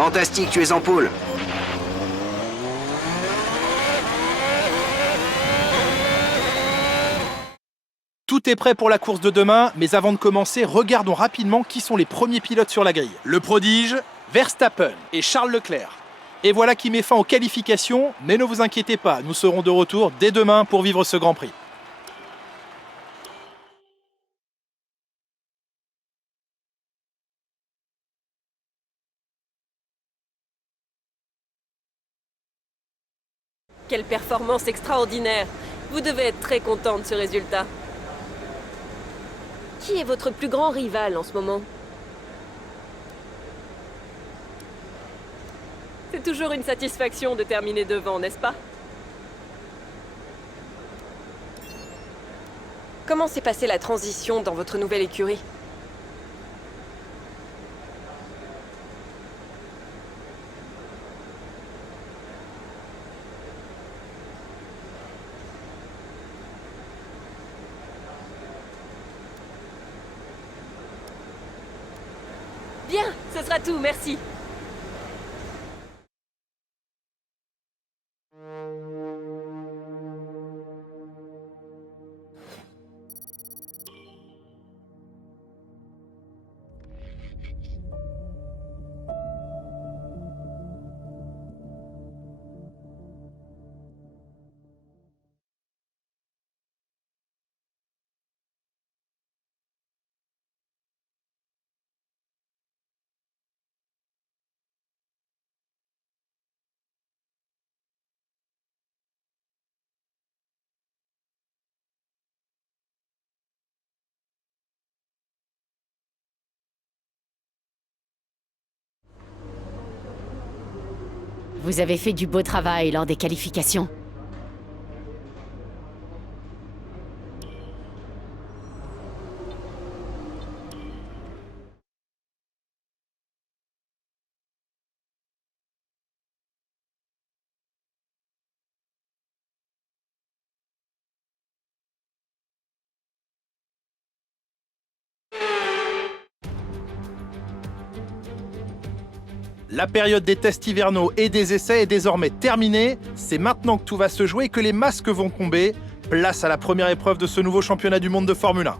Fantastique, tu es en pôle. Tout est prêt pour la course de demain, mais avant de commencer, regardons rapidement qui sont les premiers pilotes sur la grille. Le prodige, Verstappen et Charles Leclerc. Et voilà qui met fin aux qualifications, mais ne vous inquiétez pas, nous serons de retour dès demain pour vivre ce Grand Prix. Quelle performance extraordinaire! Vous devez être très content de ce résultat. Qui est votre plus grand rival en ce moment? C'est toujours une satisfaction de terminer devant, n'est-ce pas? Comment s'est passée la transition dans votre nouvelle écurie? Bien, ce sera tout, merci. Vous avez fait du beau travail lors des qualifications. La période des tests hivernaux et des essais est désormais terminée. C'est maintenant que tout va se jouer et que les masques vont tomber. Place à la première épreuve de ce nouveau championnat du monde de Formule 1.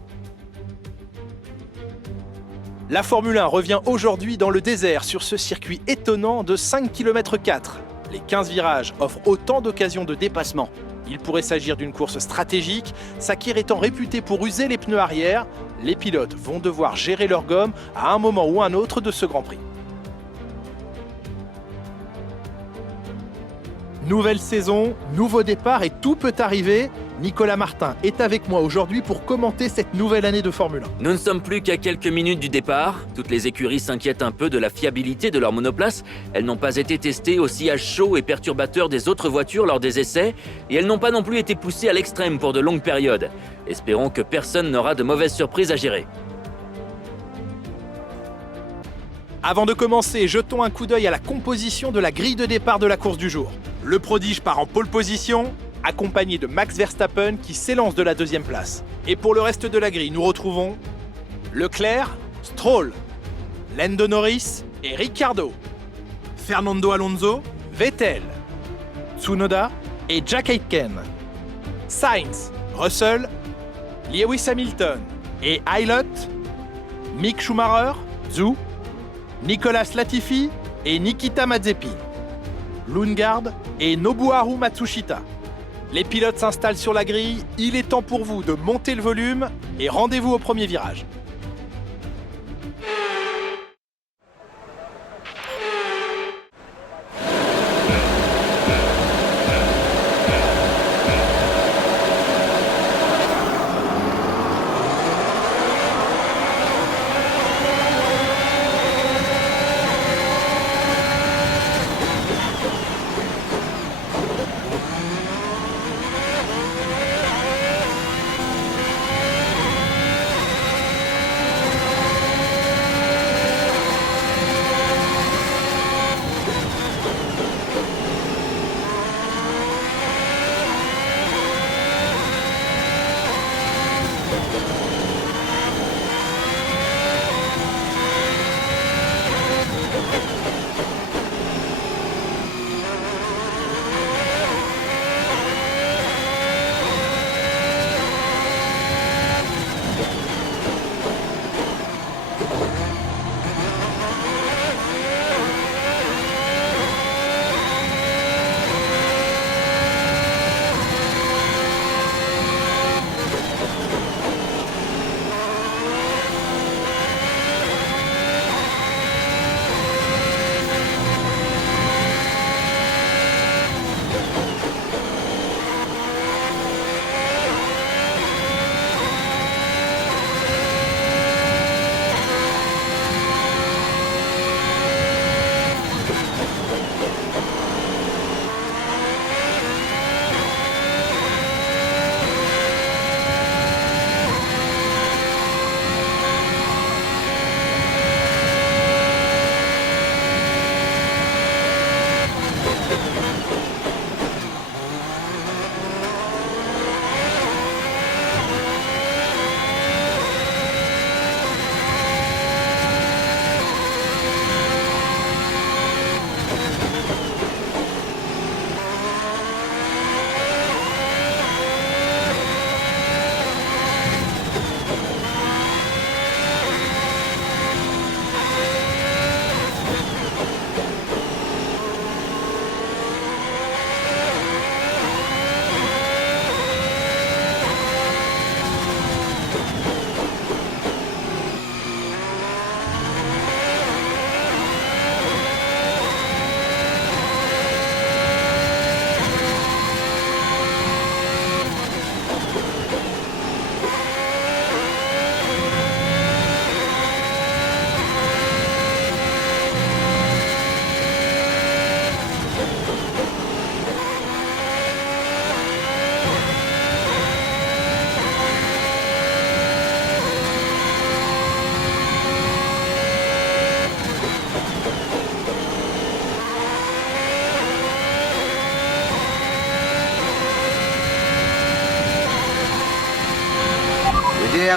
La Formule 1 revient aujourd'hui dans le désert sur ce circuit étonnant de 5 km 4. Les 15 virages offrent autant d'occasions de dépassement. Il pourrait s'agir d'une course stratégique, Sakir étant réputé pour user les pneus arrière. Les pilotes vont devoir gérer leur gomme à un moment ou un autre de ce Grand Prix. Nouvelle saison, nouveau départ et tout peut arriver. Nicolas Martin est avec moi aujourd'hui pour commenter cette nouvelle année de Formule 1. Nous ne sommes plus qu'à quelques minutes du départ. Toutes les écuries s'inquiètent un peu de la fiabilité de leurs monoplaces. Elles n'ont pas été testées au sillage chaud et perturbateur des autres voitures lors des essais. Et elles n'ont pas non plus été poussées à l'extrême pour de longues périodes. Espérons que personne n'aura de mauvaises surprises à gérer. Avant de commencer, jetons un coup d'œil à la composition de la grille de départ de la course du jour. Le prodige part en pole position, accompagné de Max Verstappen qui s'élance de la deuxième place. Et pour le reste de la grille, nous retrouvons Leclerc, Stroll, Lando Norris et Ricciardo, Fernando Alonso, Vettel, Tsunoda et Jack Aitken, Sainz, Russell, Lewis Hamilton et Aylott, Mick Schumacher, Zhou, Nicolas Latifi et Nikita Mazepin, Lundgaard et Nobuharu Matsushita. Les pilotes s'installent sur la grille, il est temps pour vous de monter le volume et rendez-vous au premier virage.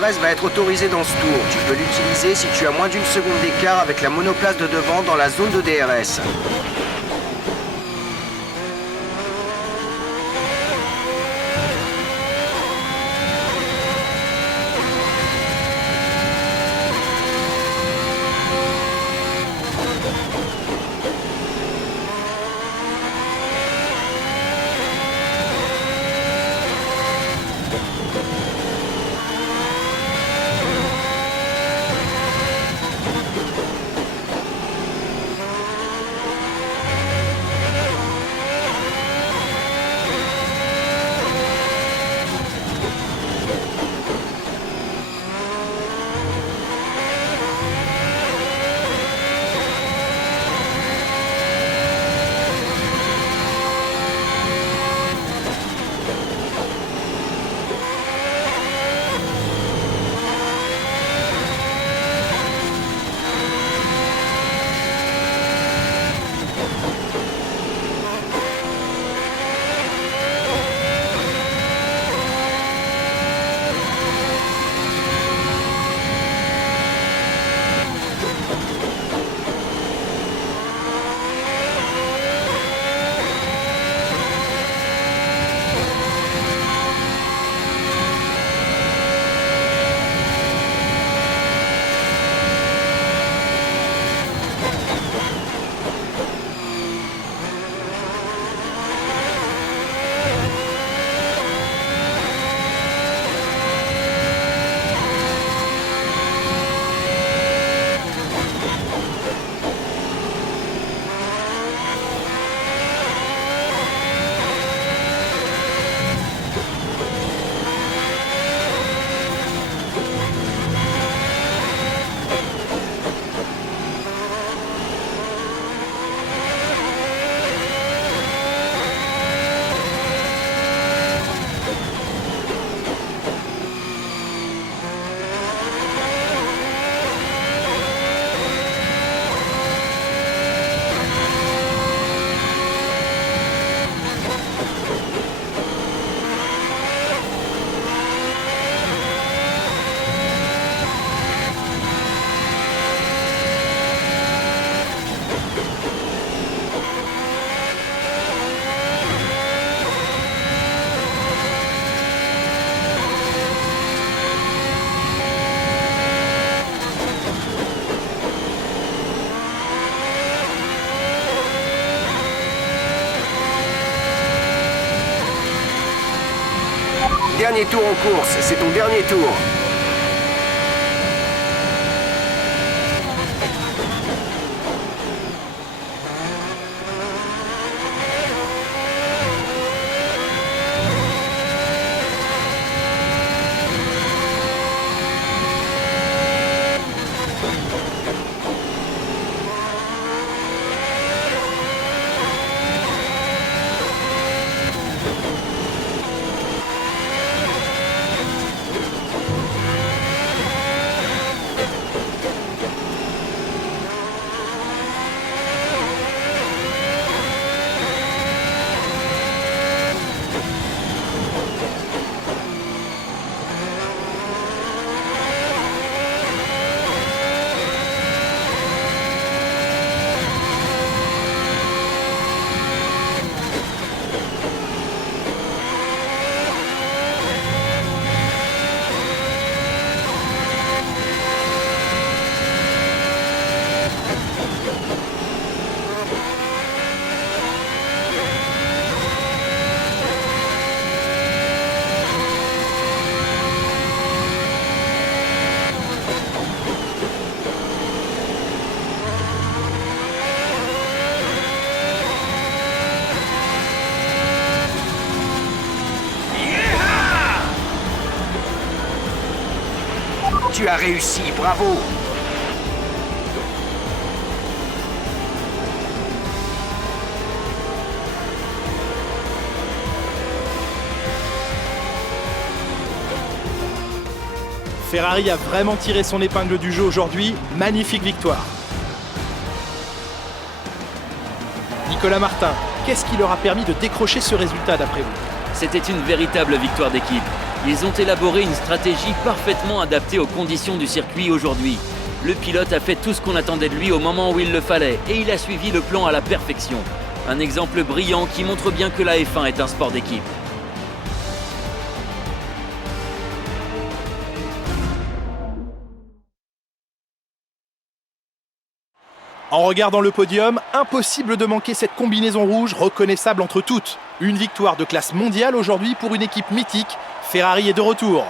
DRS va être autorisé dans ce tour. Tu peux l'utiliser si tu as moins d'une seconde d'écart avec la monoplace de devant dans la zone de DRS. Dernier tour en course, c'est ton dernier tour. Tu as réussi, bravo! Ferrari a vraiment tiré son épingle du jeu aujourd'hui, magnifique victoire. Nicolas Martin, qu'est-ce qui leur a permis de décrocher ce résultat d'après vous? C'était une véritable victoire d'équipe. Ils ont élaboré une stratégie parfaitement adaptée aux conditions du circuit aujourd'hui. Le pilote a fait tout ce qu'on attendait de lui au moment où il le fallait, et il a suivi le plan à la perfection. Un exemple brillant qui montre bien que la F1 est un sport d'équipe. En regardant le podium, impossible de manquer cette combinaison rouge reconnaissable entre toutes. Une victoire de classe mondiale aujourd'hui pour une équipe mythique. Ferrari est de retour.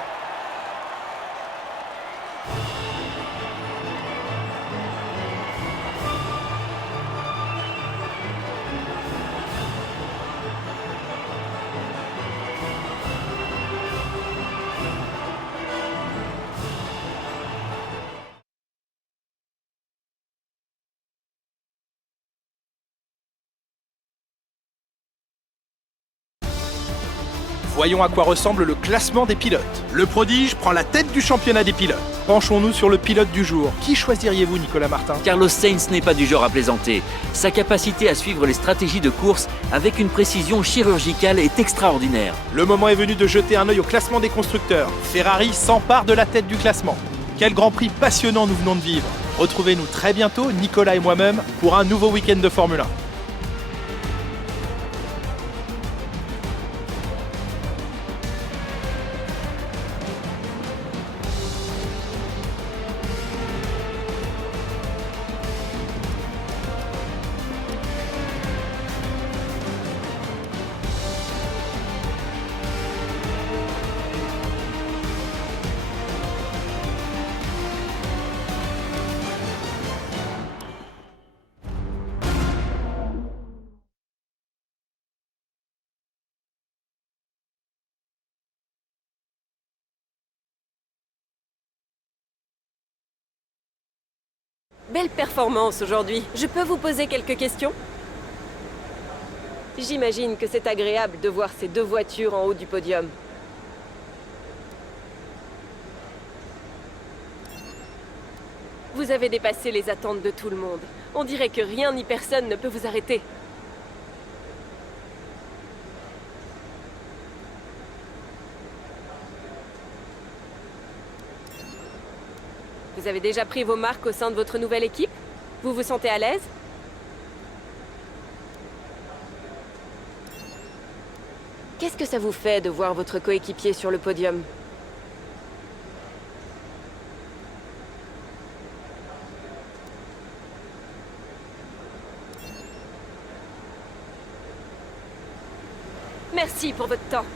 Voyons à quoi ressemble le classement des pilotes. Le prodige prend la tête du championnat des pilotes. Penchons-nous sur le pilote du jour. Qui choisiriez-vous, Nicolas Martin? Carlos Sainz n'est pas du genre à plaisanter. Sa capacité à suivre les stratégies de course avec une précision chirurgicale est extraordinaire. Le moment est venu de jeter un œil au classement des constructeurs. Ferrari s'empare de la tête du classement. Quel Grand Prix passionnant nous venons de vivre. Retrouvez-nous très bientôt, Nicolas et moi-même, pour un nouveau week-end de Formule 1. Belle performance aujourd'hui. Je peux vous poser quelques questions? J'imagine que c'est agréable de voir ces deux voitures en haut du podium. Vous avez dépassé les attentes de tout le monde. On dirait que rien ni personne ne peut vous arrêter. Vous avez déjà pris vos marques au sein de votre nouvelle équipe? Vous vous sentez à l'aise? Qu'est-ce que ça vous fait de voir votre coéquipier sur le podium? Merci pour votre temps.